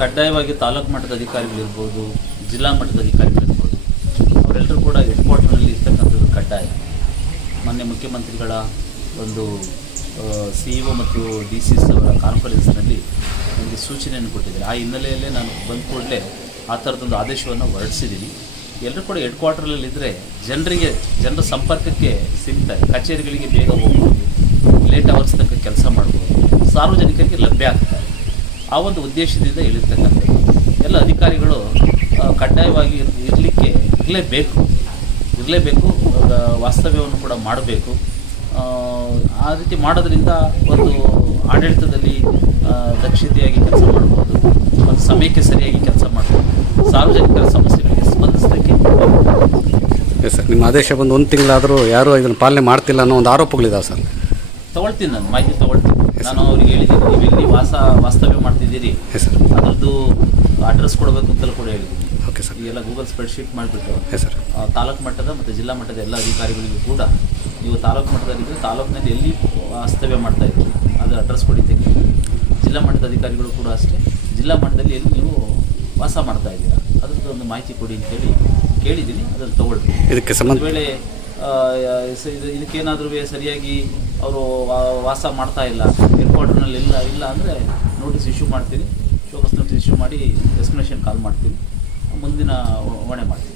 ಕಡ್ಡಾಯವಾಗಿ ತಾಲೂಕು ಮಟ್ಟದ ಅಧಿಕಾರಿಗಳಿರ್ಬೋದು, ಜಿಲ್ಲಾ ಮಟ್ಟದ ಅಧಿಕಾರಿಗಳಿರ್ಬೋದು, ಅವರೆಲ್ಲರೂ ಕೂಡ ಹೆಡ್ ಕ್ವಾರ್ಟರ್ನಲ್ಲಿ ಇರ್ತಕ್ಕಂಥದ್ದು ಕಡ್ಡಾಯ. ಮಾನ್ಯ ಮುಖ್ಯಮಂತ್ರಿಗಳ ಒಂದು CEO ಮತ್ತು DCS ಅವರ ಕಾನ್ಫರೆನ್ಸ್ನಲ್ಲಿ ನನಗೆ ಸೂಚನೆಯನ್ನು ಕೊಟ್ಟಿದ್ದಾರೆ. ಆ ಹಿನ್ನೆಲೆಯಲ್ಲೇ ನಾನು ಬಂದ ಕೂಡಲೇ ಆ ಥರದೊಂದು ಆದೇಶವನ್ನು ಹೊರಡಿಸಿದ್ದೀನಿ. ಎಲ್ಲರೂ ಕೂಡ ಹೆಡ್ ಕ್ವಾರ್ಟರಲ್ಲಿದ್ದರೆ ಜನರ ಸಂಪರ್ಕಕ್ಕೆ ಸಿಗ್ತಾರೆ, ಕಚೇರಿಗಳಿಗೆ ಬೇಗ ಹೋಗ್ಬೋದು, ಲೇಟ್ ಅವರ್ಸ್ ತನಕ ಕೆಲಸ ಮಾಡ್ಬೋದು, ಸಾರ್ವಜನಿಕರಿಗೆ ಲಭ್ಯ ಆಗ್ತಾರೆ. ಆ ಒಂದು ಉದ್ದೇಶದಿಂದ ಹೇಳಿರ್ತಕ್ಕಂಥದ್ದು ಎಲ್ಲ ಅಧಿಕಾರಿಗಳು ಕಡ್ಡಾಯವಾಗಿ ಇರಲೇಬೇಕು, ವಾಸ್ತವ್ಯವನ್ನು ಕೂಡ ಮಾಡಬೇಕು. ಆ ರೀತಿ ಮಾಡೋದ್ರಿಂದ ಒಂದು ಆಡಳಿತದಲ್ಲಿ ದಕ್ಷತೆಯಾಗಿ ಕೆಲಸ ಮಾಡ್ಬೋದು, ಒಂದು ಸಮಯಕ್ಕೆ ಸರಿಯಾಗಿ ಕೆಲಸ ಮಾಡ್ಬೋದು, ಸಾರ್ವಜನಿಕರ ಸಮಸ್ಯೆಗಳಿಗೆ ಸ್ಪಂದಿಸಲಿಕ್ಕೆ. ಸರ್, ನಿಮ್ಮ ಆದೇಶ ಬಂದು ಒಂದು ತಿಂಗಳಾದರೂ ಯಾರೂ ಇದನ್ನು ಪಾಲನೆ ಮಾಡ್ತಿಲ್ಲ ಅನ್ನೋ ಒಂದು ಆರೋಪಗಳಿದಾವೆ ಸರ್. ತೊಗೊಳ್ತೀನಿ, ನಾನು ಮಾಹಿತಿ ತೊಗೊಳ್ತೀನಿ. ನಾನು ಅವ್ರಿಗೆ ಹೇಳಿದ್ದೀನಿ, ನೀವೆಲ್ಲಿ ವಾಸ್ತವ್ಯ ಮಾಡ್ತಿದ್ದೀರಿ ಅದರದ್ದು ಅಡ್ರೆಸ್ ಕೊಡಬೇಕು ಅಂತಲೂ ಕೂಡ ಹೇಳಿದ್ದೀನಿ. Okay sir. ಎಲ್ಲ ಗೂಗಲ್ ಸ್ಪ್ರೆಡ್ಶೀಟ್ ಮಾಡಿಬಿಟ್ಟು ಸರ್ ತಾಲೂಕು ಮಟ್ಟದ ಮತ್ತು ಜಿಲ್ಲಾ ಮಟ್ಟದ ಎಲ್ಲ ಅಧಿಕಾರಿಗಳಿಗೂ ಕೂಡ ನೀವು ತಾಲೂಕು ಮಟ್ಟದಲ್ಲಿದ್ದರೆ ತಾಲೂಕಿನಲ್ಲಿ ಎಲ್ಲಿ ವಾಸ್ತವ್ಯ ಮಾಡ್ತಾಯಿದ್ದೀರಿ ಅದರ ಅಡ್ರೆಸ್ ಕೊಡಿದ್ದೀವಿ. ಜಿಲ್ಲಾ ಮಟ್ಟದ ಅಧಿಕಾರಿಗಳು ಕೂಡ ಅಷ್ಟೇ, ಜಿಲ್ಲಾ ಮಟ್ಟದಲ್ಲಿ ಎಲ್ಲಿ ನೀವು ವಾಸ ಮಾಡ್ತಾ ಇದ್ದೀರಾ ಅದರದ್ದು ಒಂದು ಮಾಹಿತಿ ಕೊಡಿ ಅಂತೇಳಿ ಕೇಳಿದ್ದೀನಿ. ಅದನ್ನು ತೊಗೊಳ್ತೀನಿ. ಇದಕ್ಕೆ ಸಂಬಂಧ ವೇಳೆ ಇದಕ್ಕೇನಾದರೂ ಸರಿಯಾಗಿ ಅವರು ವಾಸ ಮಾಡ್ತಾ ಇಲ್ಲ, ಹೆಡ್ ಕ್ವಾರ್ಟರ್ನಲ್ಲಿ ಇಲ್ಲ ಅಂದರೆ ನೋಟಿಸ್ ಇಶ್ಯೂ ಮಾಡ್ತೀನಿ, ಶೋಕಸ್ ನೋಟಿಸ್ ಇಶ್ಯೂ ಮಾಡಿ ಎಕ್ಸ್ಪ್ಲನೇಷನ್ ಕಾಲ್ ಮಾಡ್ತೀನಿ, ಮುಂದಿನ ಹೊಣೆ ಮಾಡ್ತೀನಿ.